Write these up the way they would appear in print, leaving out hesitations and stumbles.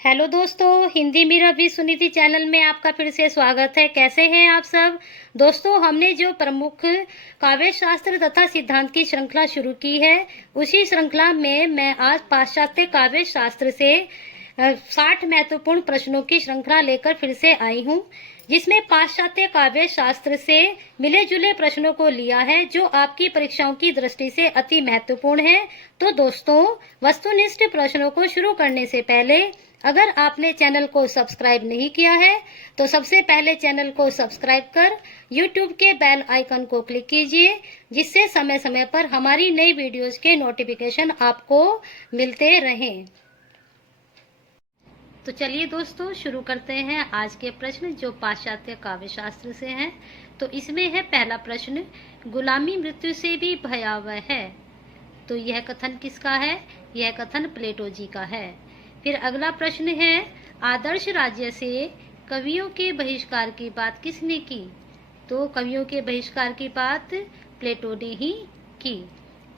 Hello दोस्तों, हिंदी में Ravi Suniti channel में आपका फिर से स्वागत है। कैसे हैं आप सब दोस्तों? हमने जो प्रमुख काव्य शास्त्र तथा सिद्धांत की श्रृंखला शुरू की है, उसी श्रृंखला में मैं आज पाश्चात्य काव्य शास्त्र से 60 महत्वपूर्ण प्रश्नों की श्रृंखला लेकर फिर से आई हूँ, जिसमें पाश्चात्य काव्य शास्त्र से मिले जुले प्रश्नों को लिया है जो आपकी परीक्षाओं की दृष्टि से अति महत्वपूर्ण है। तो दोस्तों, वस्तुनिष्ठ प्रश्नों को शुरू करने से पहले अगर आपने चैनल को सब्सक्राइब नहीं किया है तो सबसे पहले चैनल को सब्सक्राइब कर YouTube के बेल आइकन को क्लिक कीजिए, जिससे समय समय पर हमारी नई वीडियोस के नोटिफिकेशन आपको मिलते रहें। तो चलिए दोस्तों, शुरू करते हैं आज के प्रश्न जो पाश्चात्य काव्य शास्त्र से हैं। तो इसमें है पहला प्रश्न, गुलामी मृत्यु से भी भयावह है। तो यह कथन किसका है? यह कथन प्लेटो जी का है। फिर अगला प्रश्न है, आदर्श राज्य से कवियों के बहिष्कार की बात किसने की? तो कवियों के बहिष्कार की बात प्लेटो ने ही की।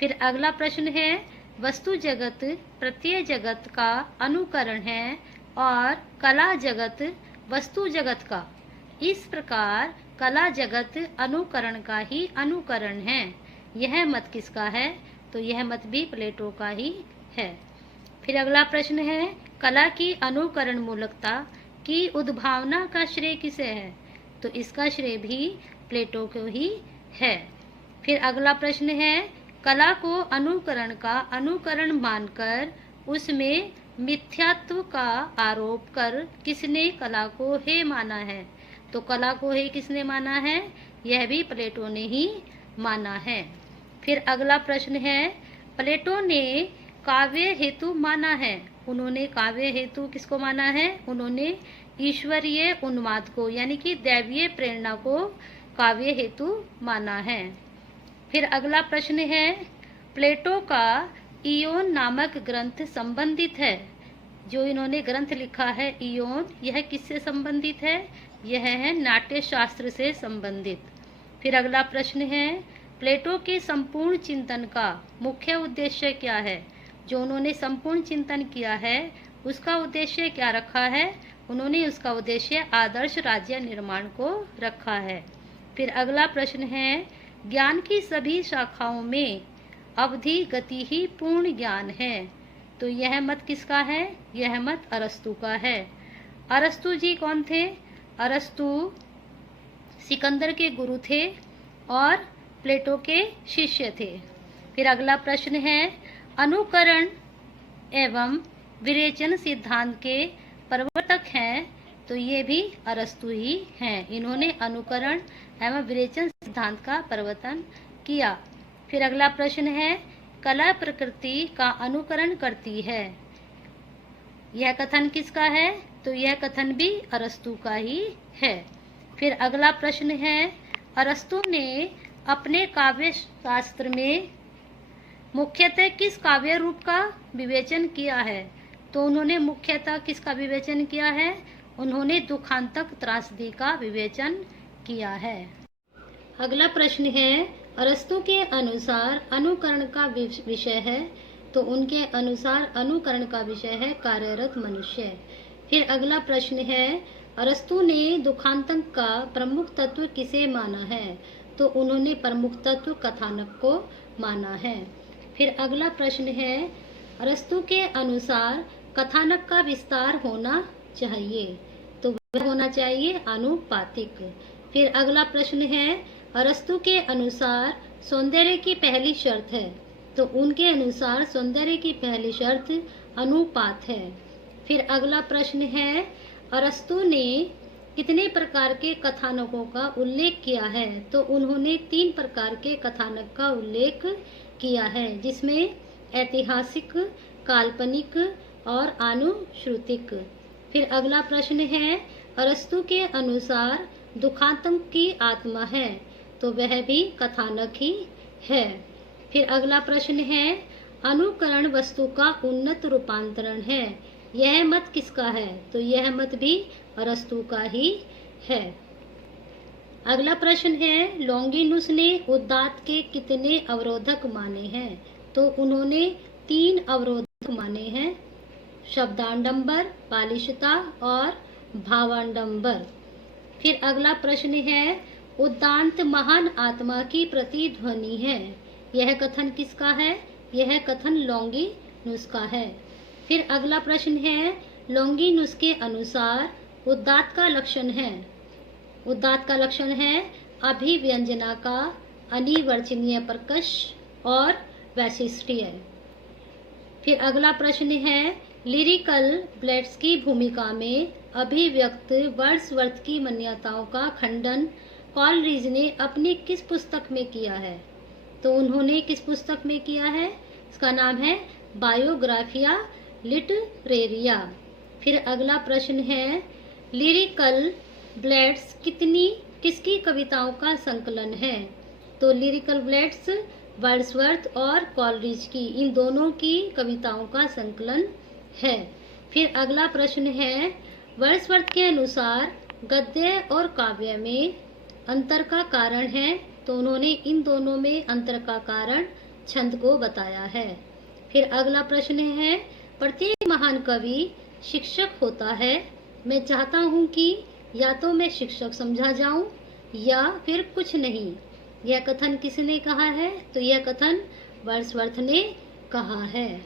फिर अगला प्रश्न है, वस्तु जगत प्रत्यय जगत का अनुकरण है और कला जगत वस्तु जगत का। इस प्रकार कला जगत अनुकरण का ही अनुकरण है। यह मत किसका है? तो यह मत भी प्लेटो का ही है। फिर अगला प्रश्न है, कला की अनुकरण मूलकता की उद्भावना का श्रेय किसे है? तो इसका श्रेय भी प्लेटो को ही है। फिर अगला प्रश्न है, कला को अनुकरण का अनुकरण मानकर उसमें मिथ्यात्व का आरोप कर किसने कला को हे माना है? तो कला को हे किसने माना है? यह भी प्लेटो ने ही माना है। फिर अगला प्रश्न है, प्लेटो ने काव्य हेतु माना है। उन्होंने काव्य हेतु किसको माना है? उन्होंने ईश्वरीय उन्माद को यानी कि दैवीय प्रेरणा को काव्य हेतु माना है। फिर अगला प्रश्न है, प्लेटो का इयोन नामक ग्रंथ संबंधित है। जो इन्होंने ग्रंथ लिखा है इयोन, यह किससे संबंधित है? यह है नाट्य शास्त्र से संबंधित। फिर अगला प्रश्न है, प्लेटो के संपूर्ण चिंतन का मुख्य उद्देश्य क्या है? जो उन्होंने संपूर्ण चिंतन किया है उसका उद्देश्य क्या रखा है? उन्होंने उसका उद्देश्य आदर्श राज्य निर्माण को रखा है। फिर अगला प्रश्न है, ज्ञान की सभी शाखाओं में अवधि गति ही पूर्ण ज्ञान है। तो यह मत किसका है? यह मत अरस्तु का है। अरस्तु जी कौन थे? अरस्तु सिकंदर के गुरु थे और प्लेटो के शिष्य थे। फिर अगला प्रश्न है, अनुकरण एवं विरेचन सिद्धांत के प्रवर्तक हैं। तो ये भी अरस्तु ही हैं। इन्होंने अनुकरण एवं विरेचन सिद्धांत का प्रवर्तन किया। फिर अगला प्रश्न है, कला प्रकृति का अनुकरण करती है। यह कथन किसका है? तो यह कथन भी अरस्तु का ही है। फिर अगला प्रश्न है, अरस्तु ने अपने काव्य शास्त्र में मुख्यतः किस काव्य रूप का विवेचन किया है? तो उन्होंने मुख्यतः किसका विवेचन किया है? उन्होंने दुखांतक त्रासदी का विवेचन किया है। अगला प्रश्न है, अरस्तु के अनुसार अनुकरण का विषय है। तो उनके अनुसार अनुकरण का विषय है कार्यरत मनुष्य। फिर अगला प्रश्न है, अरस्तु ने दुखांतक का प्रमुख तत्व किसे माना है? तो उन्होंने प्रमुख तत्व कथानक को माना है। फिर अगला प्रश्न है, अरस्तु के अनुसार कथानक का विस्तार होना चाहिए। तो वह होना चाहिए आनुपातिक। फिर अगला प्रश्न है, अरस्तु के अनुसार सौंदर्य की पहली शर्त है। तो उनके अनुसार सौंदर्य की पहली शर्त अनुपात है। फिर अगला प्रश्न है, अरस्तु ने कितने प्रकार के कथानकों का उल्लेख किया है? तो उन्होंने 3 प्रकार के कथानक का उल्लेख किया है, जिसमें ऐतिहासिक, काल्पनिक और आनुश्रुतिक। फिर अगला प्रश्न है, अरस्तु के अनुसार दुखांतक की आत्मा है। तो वह भी कथानक ही है। फिर अगला प्रश्न है, अनुकरण वस्तु का उन्नत रूपांतरण है। यह मत किसका है? तो यह मत भी अरस्तु का ही है। अगला प्रश्न है, लॉन्गिनुस ने उदात्त के कितने अवरोधक माने हैं? तो उन्होंने 3 अवरोधक माने हैं। शब्दाडंबर, बालिशता और भावाडंबर। फिर अगला प्रश्न है, उदांत महान आत्मा की प्रतिध्वनि है। यह कथन किसका है? यह कथन लॉन्गिनुस का है। फिर अगला प्रश्न है, लॉन्गिनुस के अनुसार उदात्त का लक्षण है। उदात्त का लक्षण है अभिव्यंजना का अनिर्वचनीय प्रकर्ष और वैशिष्ट्य। फिर अगला प्रश्न है, लिरिकल ब्लेड्स की भूमिका में अभिव्यक्त वर्ड्सवर्थ की मान्यताओं का खंडन कॉलरिज ने अपनी किस पुस्तक में किया है? तो उन्होंने किस पुस्तक में किया है? इसका नाम है बायोग्राफिया लिटरेरिया। फिर अगला प्रश्न है, लिरिकल ब्लेड्स किसकी कविताओं का संकलन है? तो लिरिकल ब्लेड्स वर्ड्सवर्थ और कॉलरिज की, इन दोनों की कविताओं का संकलन है। फिर अगला प्रश्न है, वर्ड्सवर्थ के अनुसार गद्य और काव्य में अंतर का कारण है। तो उन्होंने इन दोनों में अंतर का कारण छंद को बताया है। फिर अगला प्रश्न है, प्रत्येक महान कवि शिक्षक होता है। मैं चाहता हूँ कि या तो मैं शिक्षक समझा जाऊं या फिर कुछ नहीं। यह कथन किसने कहा है? तो यह कथन वर्ड्सवर्थ ने कहा है।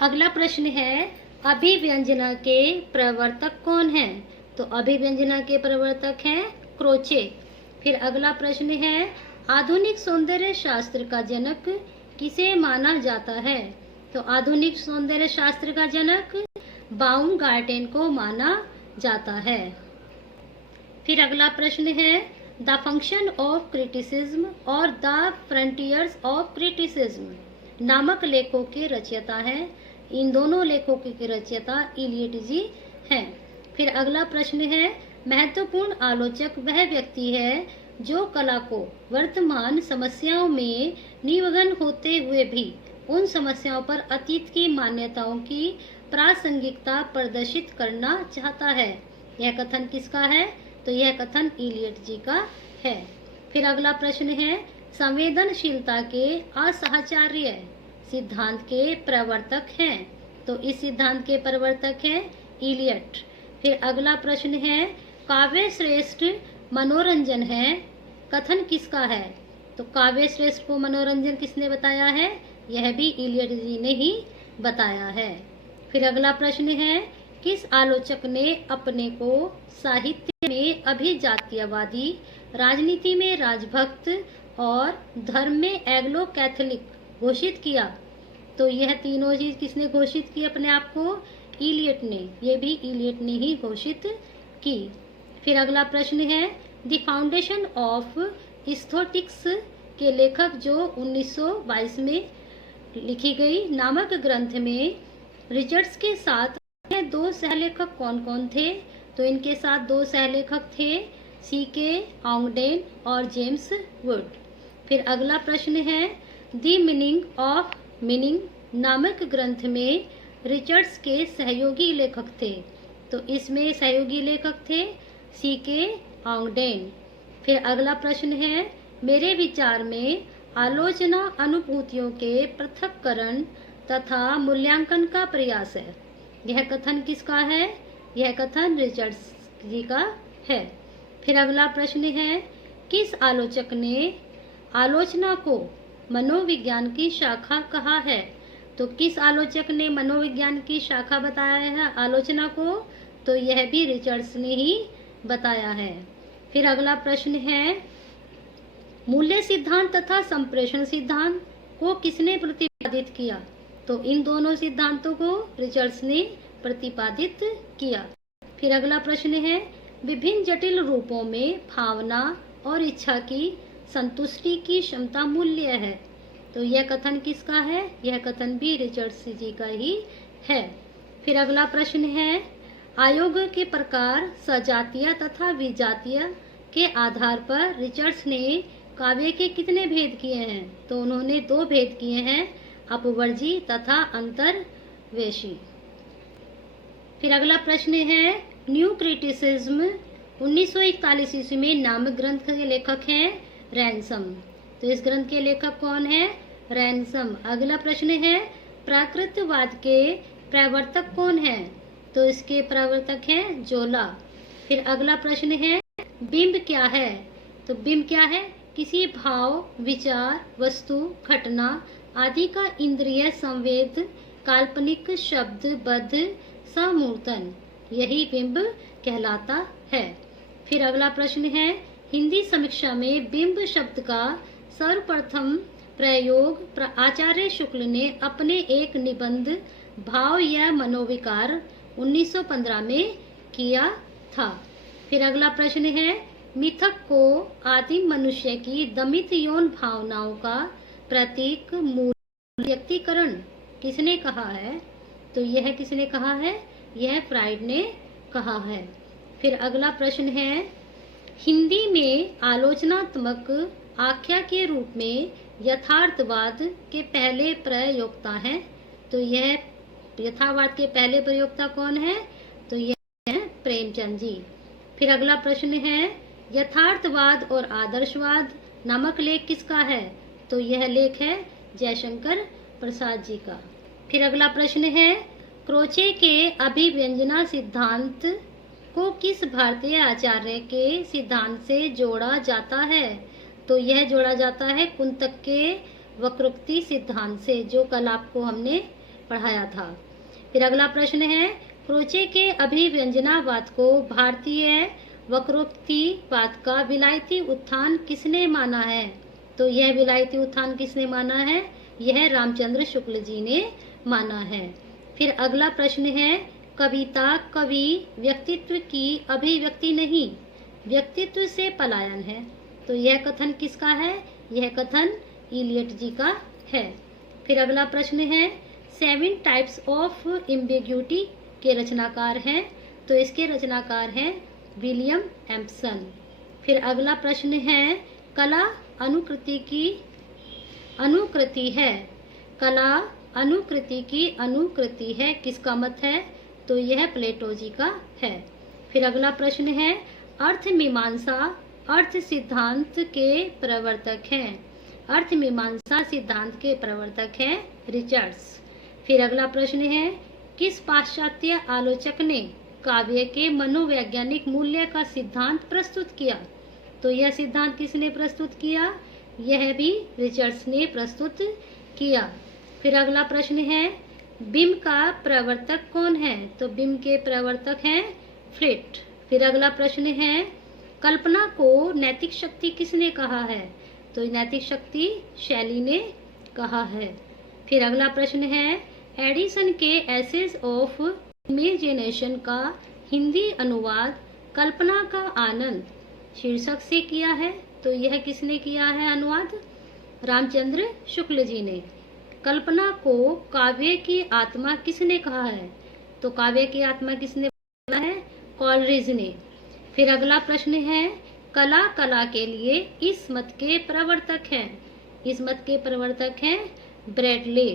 अगला प्रश्न है, अभिव्यंजना के प्रवर्तक कौन है? तो अभिव्यंजना के प्रवर्तक हैं क्रोचे। फिर अगला प्रश्न है, आधुनिक सौंदर्य शास्त्र का जनक किसे माना जाता है? तो आधुनिक सौंदर्य शास्त्र का जनक बाउमगार्टेन को माना जाता है। फिर अगला प्रश्न है, द फंक्शन ऑफ क्रिटिसिज्म और द फ्रंटियर्स ऑफ क्रिटिसिज्म नामक लेखों के रचयिता हैं। इन दोनों लेखों के रचयिता इलियट जी हैं। फिर अगला प्रश्न है, महत्वपूर्ण आलोचक वह व्यक्ति है जो कला को वर्तमान समस्याओं में निमग्न होते हुए भी उन समस्याओं पर अतीत की मान्यताओं की प्रासंगिकता प्रदर्शित करना चाहता है। यह कथन किसका है? तो यह कथन इलियट जी का है। फिर अगला प्रश्न है, संवेदनशीलता के असहचार्य सिद्धांत के प्रवर्तक हैं। तो इस सिद्धांत के प्रवर्तक हैं इलियट। फिर अगला प्रश्न है, काव्य श्रेष्ठ मनोरंजन है, कथन किसका है? तो काव्य श्रेष्ठ को मनोरंजन किसने बताया है? यह भी इलियट जी ने ही बताया है। फिर अगला प्रश्न है, किस आलोचक ने अपने को साहित्य में अभिजातीयवादी, राजनीति में राजभक्त और धर्म में एंग्लो कैथोलिक घोषित किया? तो यह तीनों चीज किसने घोषित की अपने आप को? इलियट ने। ये भी इलियट ने ही घोषित की। फिर अगला प्रश्न है, द फाउंडेशन ऑफ एस्थेटिक्स के लेखक जो 1922 में लिखी गई नामक ग्रंथ में रिचर्ड्स के साथ दो सहलेखक कौन कौन थे? तो इनके साथ दो सहलेखक थे C.K. ऑगडेन और जेम्स वुड। फिर अगला प्रश्न है, द मीनिंग ऑफ मीनिंग नामक ग्रंथ में रिचर्ड्स के सहयोगी लेखक थे। तो इसमें सहयोगी लेखक थे C.K. ऑगडेन। फिर अगला प्रश्न है, मेरे विचार में आलोचना अनुभूतियों के पृथक्करण तथा मूल्यांकन का प्रयास है। यह कथन किसका है? यह कथन रिचर्ड्स जी का है। फिर अगला प्रश्न है, किस आलोचक ने आलोचना को मनोविज्ञान की शाखा कहा है? तो किस आलोचक ने मनोविज्ञान की शाखा बताया है आलोचना को? तो यह भी रिचर्ड्स ने ही बताया है। फिर अगला प्रश्न है, मूल्य सिद्धांत तथा संप्रेषण सिद्धांत को किसने प्रतिपादित किया? तो इन दोनों सिद्धांतों को रिचर्ड्स ने प्रतिपादित किया। फिर अगला प्रश्न है, विभिन्न जटिल रूपों में भावना और इच्छा की संतुष्टि की क्षमता मूल्य है। तो यह कथन किसका है? यह कथन भी रिचर्ड्स जी का ही है। फिर अगला प्रश्न है, आयोग के प्रकार सजातीय तथा विजातीय के आधार पर रिचर्ड्स ने काव्य के कितने भेद किए हैं? तो उन्होंने दो भेद किए हैं, अपवर्जी तथा अंतर्वेशी। फिर अगला प्रश्न है, न्यू क्रिटिसिज्म 1941 ईस्वी में नामक ग्रंथ के लेखक हैं रैनसम। तो इस ग्रंथ के लेखक कौन है? रैनसम। अगला प्रश्न है, प्राकृतवाद के प्रवर्तक कौन है? तो इसके प्रवर्तक हैं जोला। फिर अगला प्रश्न है बिंब क्या है? तो बिंब क्या है? किसी भाव, विचार, वस्तु, घटना आदि का इंद्रिय संवेद काल्पनिक शब्दबद्ध समूर्तन, यही बिंब कहलाता है। फिर अगला प्रश्न है हिंदी समीक्षा में बिंब शब्द का सर्वप्रथम प्रयोग आचार्य शुक्ल ने अपने एक निबंध भाव या मनोविकार 1915 में किया था। फिर अगला प्रश्न है मिथक को आदिम मनुष्य की दमित यौन भावनाओं का प्रतीक मूल व्यक्तिकरण किसने कहा है? तो यह किसने कहा है? यह फ्राइड ने कहा है। फिर अगला प्रश्न है हिंदी में आलोचनात्मक आख्या के रूप में यथार्थवाद के पहले प्रयोक्ता हैं। तो यह यथार्थवाद के पहले प्रयोक्ता कौन है? तो यह है प्रेमचंद जी। फिर अगला प्रश्न है यथार्थवाद और आदर्शवाद नामक लेख किसका है? तो यह लेख है जयशंकर प्रसाद जी का। फिर अगला प्रश्न है क्रोचे के अभिव्यंजना सिद्धांत को किस भारतीय आचार्य के सिद्धांत से जोड़ा जाता है? तो यह जोड़ा जाता है कुंतक के वक्रोक्ति सिद्धांत से, जो कल आपको हमने पढ़ाया था। फिर अगला प्रश्न है क्रोचे के अभिव्यंजनावाद को भारतीय वक्रोक्तिवाद का विलायती उत्थान किसने माना है? तो यह विलायती उत्थान किसने माना है? यह रामचंद्र शुक्ल जी ने माना है। फिर अगला प्रश्न है कविता कवि व्यक्तित्व की अभिव्यक्ति नहीं, व्यक्तित्व से पलायन है। तो यह कथन किसका है? यह कथन इलियट जी का है। फिर अगला प्रश्न है 7 टाइप्स ऑफ एम्बिग्यूटी के रचनाकार हैं। तो इसके रचनाकार हैं विलियम एम्पसन। फिर अगला प्रश्न है कला अनुकृति की अनुकृति है, कला अनुकृति की अनुकृति है, किसका मत है? तो यह प्लेटो जी का है। फिर अगला प्रश्न है अर्थ मीमांसा अर्थ सिद्धांत के प्रवर्तक हैं। अर्थ मीमांसा सिद्धांत के प्रवर्तक हैं रिचर्ड्स। फिर अगला प्रश्न है किस पाश्चात्य आलोचक ने काव्य के मनोवैज्ञानिक मूल्य का सिद्धांत प्रस्तुत किया? तो यह सिद्धांत किसने प्रस्तुत किया? यह भी रिचर्ड्स ने प्रस्तुत किया। फिर अगला प्रश्न है बिंब का प्रवर्तक कौन है? तो बिंब के प्रवर्तक हैं फ्लिट। फिर अगला प्रश्न है कल्पना को नैतिक शक्ति किसने कहा है? तो नैतिक शक्ति शैली ने कहा है। फिर अगला प्रश्न है एडिसन के एसेज ऑफ इमेजिनेशन का हिंदी अनुवाद कल्पना का आनंद शीर्षक से किया है। तो यह किसने किया है अनुवाद? रामचंद्र शुक्ल जी ने। कल्पना को काव्य की आत्मा किसने कहा है? तो काव्य की आत्मा किसने बोला है? कॉलरिज ने। फिर अगला प्रश्न है कला कला के लिए इस मत के प्रवर्तक हैं। इस मत के प्रवर्तक हैं ब्रैडले।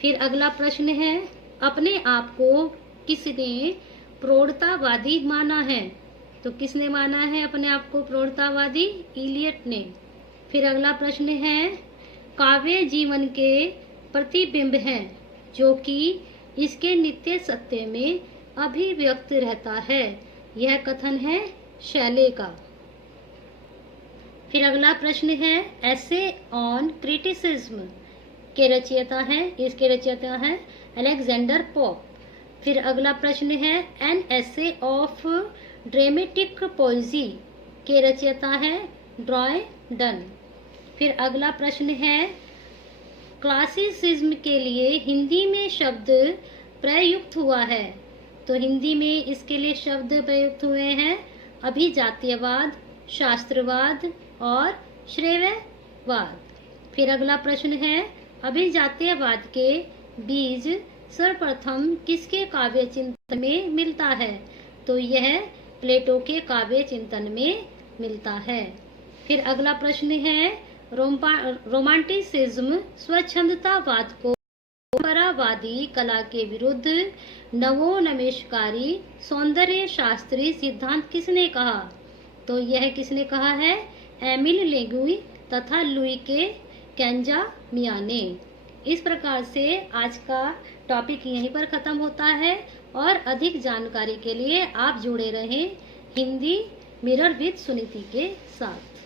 फिर अगला प्रश्न है अपने आप को किसने प्रौढ़तावादी माना है? तो किसने माना है अपने आप को प्रौढ़तावादी? इलियट ने। फिर अगला प्रश्न है काव्य जीवन के प्रतिबिंब है जो कि इसके नित्य सत्य में अभिव्यक्त रहता है, यह कथन है शैले का। फिर अगला प्रश्न है एसे ऑन क्रिटिसिज्म के रचयिता हैं, इसके रचयिता हैं अलेक्जेंडर पोप। फिर अगला प्रश्न है एन एसे ऑफ ड्रामेटिक पोएजी के रचयिता हैं ड्रॉयडन। फिर अगला प्रश्न है क्लासिसिज्म के लिए हिंदी में शब्द प्रयुक्त हुआ है। तो हिंदी में इसके लिए शब्द प्रयुक्त हुए हैं अभिजात्यवाद, शास्त्रवाद और श्रेयवाद। फिर अगला प्रश्न है अभिजात्यवाद के बीज सर्वप्रथम किसके काव्य चिंतन में मिलता है? तो यह प्लेटो के काव्य चिंतन में मिलता है। फिर अगला प्रश्न है रोमांटिसिज्म स्वच्छंदतावाद को परंपरावादी कला के विरुद्ध नवोन्मेषकारी सौंदर्य शास्त्री सिद्धांत किसने कहा? तो यह किसने कहा है? एमिल लेगुई तथा लुई के कैंजामिया ने। इस प्रकार से आज का टॉपिक यहीं पर खत्म होता है और अधिक जानकारी के लिए आप जुड़े रहें हिंदी मिरर विद सुनीति के साथ।